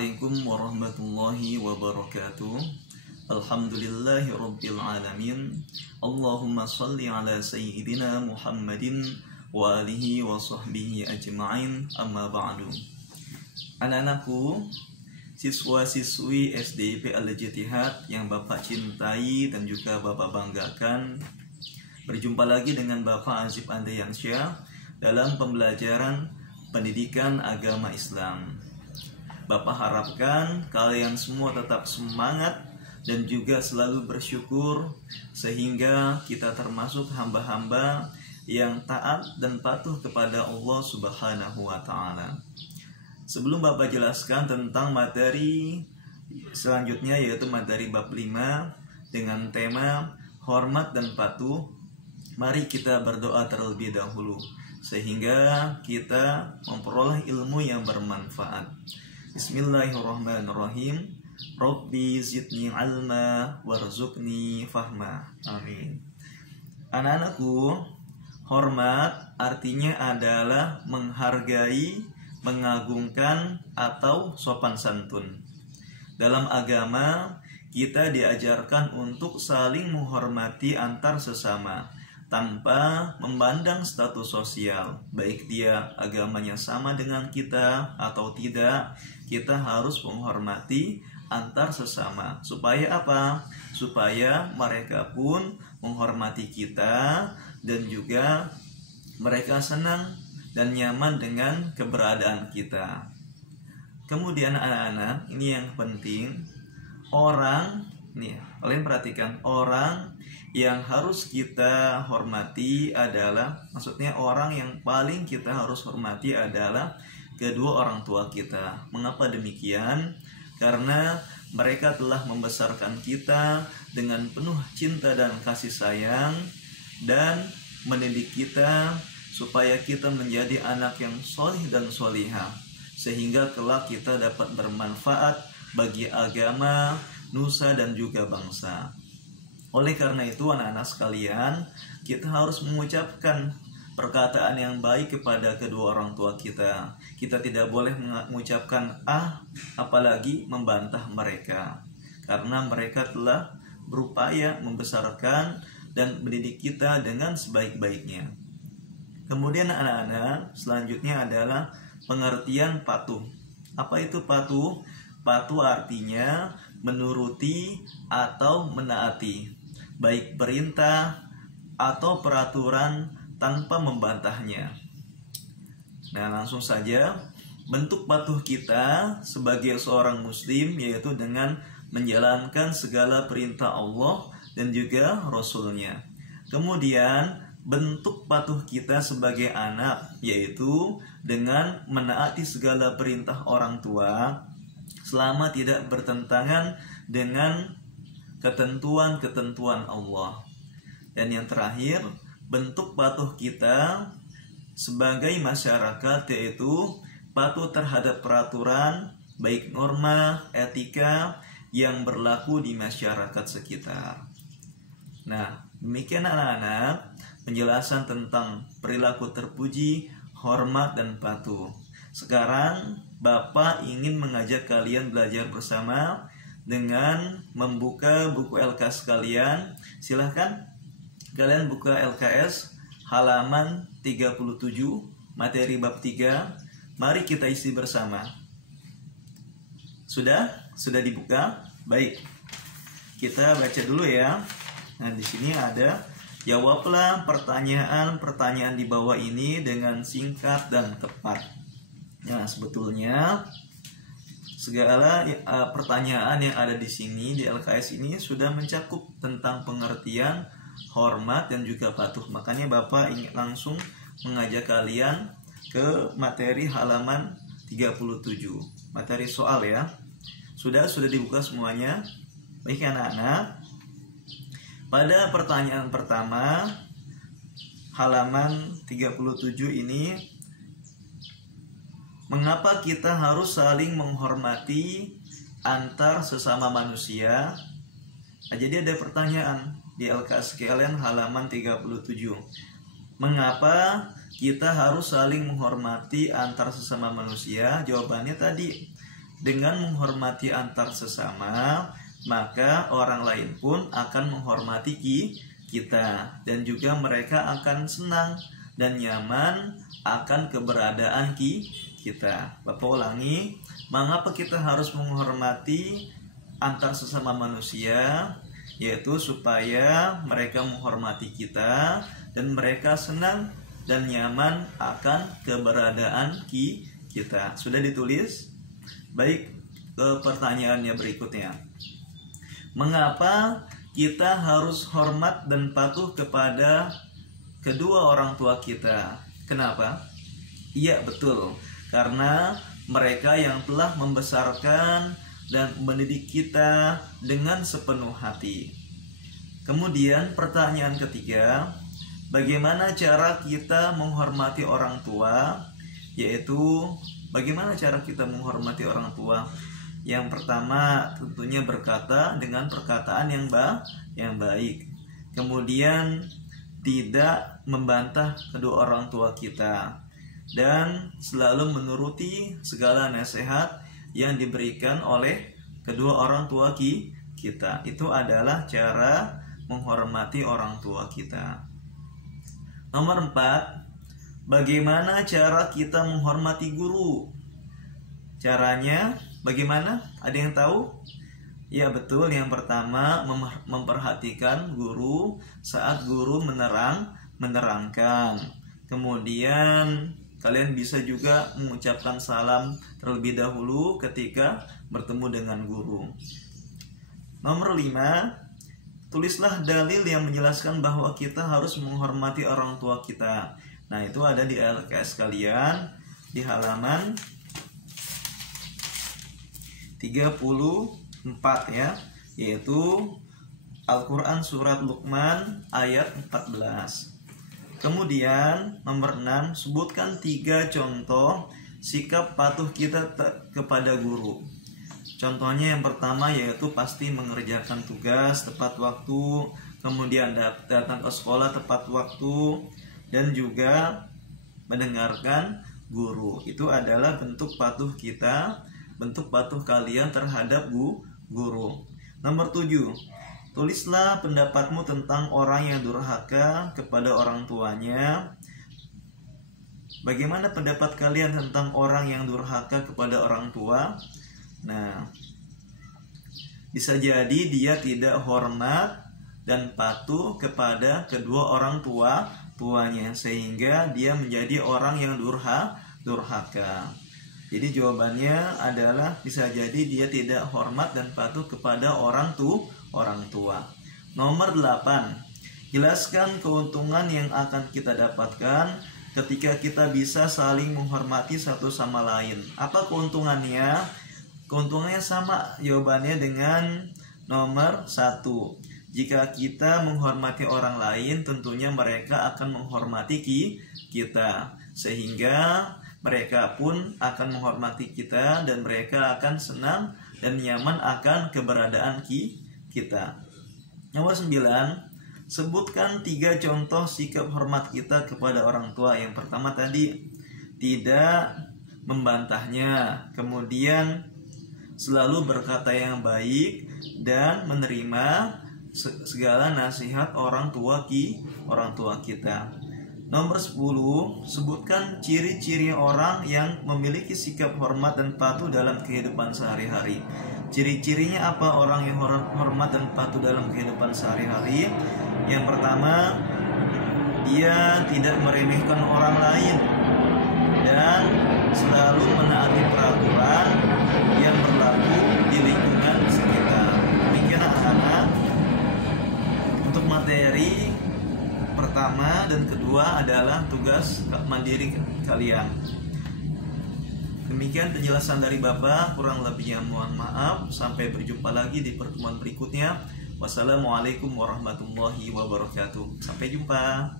Assalamualaikum warahmatullahi wabarakatuh. Alhamdulillahi rabbil alamin. Allahumma salli ala sayyidina Muhammadin wa alihi wa sahbihi ajma'in. Amma ba'du. Anak-anakku, siswa-siswi SDIP Al-Ijtihad yang Bapak cintai dan juga Bapak banggakan, berjumpa lagi dengan Bapak Azib Andayansyah dalam pembelajaran pendidikan agama Islam. Bapak harapkan kalian semua tetap semangat dan juga selalu bersyukur, sehingga kita termasuk hamba-hamba yang taat dan patuh kepada Allah Subhanahu wa Ta'ala. Sebelum Bapak jelaskan tentang materi selanjutnya, yaitu materi bab 5 dengan tema hormat dan patuh, mari kita berdoa terlebih dahulu sehingga kita memperoleh ilmu yang bermanfaat. Bismillahirrahmanirrahim. Rabbi zidni ilma warzuqni fahma. Amin. Anak-anakku, hormat artinya adalah menghargai, mengagungkan, atau sopan santun. Dalam agama, kita diajarkan untuk saling menghormati antar sesama tanpa memandang status sosial, baik dia agamanya sama dengan kita atau tidak. Kita harus menghormati antar sesama. Supaya apa? Supaya mereka pun menghormati kita dan juga mereka senang dan nyaman dengan keberadaan kita. Kemudian anak-anak, ini yang penting, orang, nih, kalian perhatikan, orang yang harus kita hormati adalah, maksudnya orang yang paling kita harus hormati adalah kedua orang tua kita. Mengapa demikian? Karena mereka telah membesarkan kita dengan penuh cinta dan kasih sayang dan mendidik kita supaya kita menjadi anak yang solih dan solihah, sehingga kelak kita dapat bermanfaat bagi agama, nusa, dan juga bangsa. Oleh karena itu anak-anak sekalian, kita harus mengucapkan perkataan yang baik kepada kedua orang tua kita. Kita tidak boleh mengucapkan apalagi membantah mereka, karena mereka telah berupaya membesarkan dan mendidik kita dengan sebaik-baiknya. Kemudian anak-anak, selanjutnya adalah pengertian patuh. Apa itu patuh? Patuh artinya menuruti atau menaati, baik perintah atau peraturan tanpa membantahnya. Nah, langsung saja, bentuk patuh kita sebagai seorang muslim yaitu dengan menjalankan segala perintah Allah dan juga Rasul-Nya. Kemudian bentuk patuh kita sebagai anak yaitu dengan menaati segala perintah orang tua selama tidak bertentangan dengan ketentuan-ketentuan Allah. Dan yang terakhir, bentuk patuh kita sebagai masyarakat yaitu patuh terhadap peraturan, baik norma, etika yang berlaku di masyarakat sekitar. Nah, demikian anak-anak penjelasan tentang perilaku terpuji, hormat, dan patuh. Sekarang Bapak ingin mengajak kalian belajar bersama dengan membuka buku LKS kalian. Silahkan kalian buka LKS halaman 37, materi bab 3. Mari kita isi bersama. Sudah dibuka? Baik. Kita baca dulu ya. Nah, di sini ada, jawablah pertanyaan-pertanyaan di bawah ini dengan singkat dan tepat. Nah, sebetulnya segala pertanyaan yang ada di sini di LKS ini sudah mencakup tentang pengertian hormat dan juga patuh. Makanya Bapak ingin langsung mengajak kalian ke materi halaman 37, materi soal ya. Sudah dibuka semuanya. Baik anak-anak, pada pertanyaan pertama halaman 37 ini, mengapa kita harus saling menghormati antar sesama manusia? Nah, jadi ada pertanyaan di LKS kalian halaman 37. Mengapa kita harus saling menghormati antar sesama manusia? Jawabannya tadi, dengan menghormati antar sesama, maka orang lain pun akan menghormati kita, dan juga mereka akan senang dan nyaman akan keberadaan kita. Bapak ulangi, mengapa kita harus menghormati antar sesama manusia? Yaitu supaya mereka menghormati kita dan mereka senang dan nyaman akan keberadaan kita. Sudah ditulis? Baik, ke pertanyaannya berikutnya. Mengapa kita harus hormat dan patuh kepada kedua orang tua kita? Kenapa? Iya, betul. Karena mereka yang telah membesarkan dan mendidik kita dengan sepenuh hati. Kemudian pertanyaan ketiga, bagaimana cara kita menghormati orang tua? Yaitu bagaimana cara kita menghormati orang tua? Yang pertama tentunya berkata dengan perkataan yang baik. Kemudian tidak membantah kedua orang tua kita, dan selalu menuruti segala nasihat yang diberikan oleh kedua orang tua kita. Itu adalah cara menghormati orang tua kita. Nomor 4, bagaimana cara kita menghormati guru? Caranya bagaimana? Ada yang tahu? Ya, betul. Yang pertama, memperhatikan guru saat guru menerangkan. Kemudian kalian bisa juga mengucapkan salam terlebih dahulu ketika bertemu dengan guru. Nomor 5, tulislah dalil yang menjelaskan bahwa kita harus menghormati orang tua kita. Nah, itu ada di LKS kalian di halaman 34 ya, yaitu Al-Quran Surat Luqman ayat 14. Kemudian nomor 6, sebutkan 3 contoh sikap patuh kita kepada guru. Contohnya yang pertama yaitu pasti mengerjakan tugas tepat waktu, kemudian datang ke sekolah tepat waktu, dan juga mendengarkan guru. Itu adalah bentuk patuh kita, bentuk patuh kalian terhadap guru. Nomor 7, tulislah pendapatmu tentang orang yang durhaka kepada orang tuanya. Bagaimana pendapat kalian tentang orang yang durhaka kepada orang tua? Nah, bisa jadi dia tidak hormat dan patuh kepada kedua orang tuanya, sehingga dia menjadi orang yang durhaka. Jadi jawabannya adalah bisa jadi dia tidak hormat dan patuh kepada orang tua. Nomor 8, jelaskan keuntungan yang akan kita dapatkan ketika kita bisa saling menghormati satu sama lain. Apa keuntungannya? Keuntungannya sama jawabannya dengan nomor 1. Jika kita menghormati orang lain, tentunya mereka akan menghormati kita, sehingga mereka pun akan menghormati kita dan mereka akan senang dan nyaman akan keberadaan kita. Nomor 9, sebutkan 3 contoh sikap hormat kita kepada orang tua. Yang pertama tadi, tidak membantahnya, kemudian selalu berkata yang baik dan menerima segala nasihat orang tua kita. Nomor 10, sebutkan ciri-ciri orang yang memiliki sikap hormat dan patuh dalam kehidupan sehari-hari. Ciri-cirinya apa orang yang hormat dan patuh dalam kehidupan sehari-hari? Yang pertama, dia tidak meremehkan orang lain dan selalu menaati peraturan yang berlaku di lingkungan sekitar. Demikian anak-anak untuk materi pertama dan kedua adalah tugas mandiri kalian. Demikian penjelasan dari Bapak, kurang lebihnya mohon maaf. Sampai berjumpa lagi di pertemuan berikutnya. Wassalamualaikum warahmatullahi wabarakatuh. Sampai jumpa.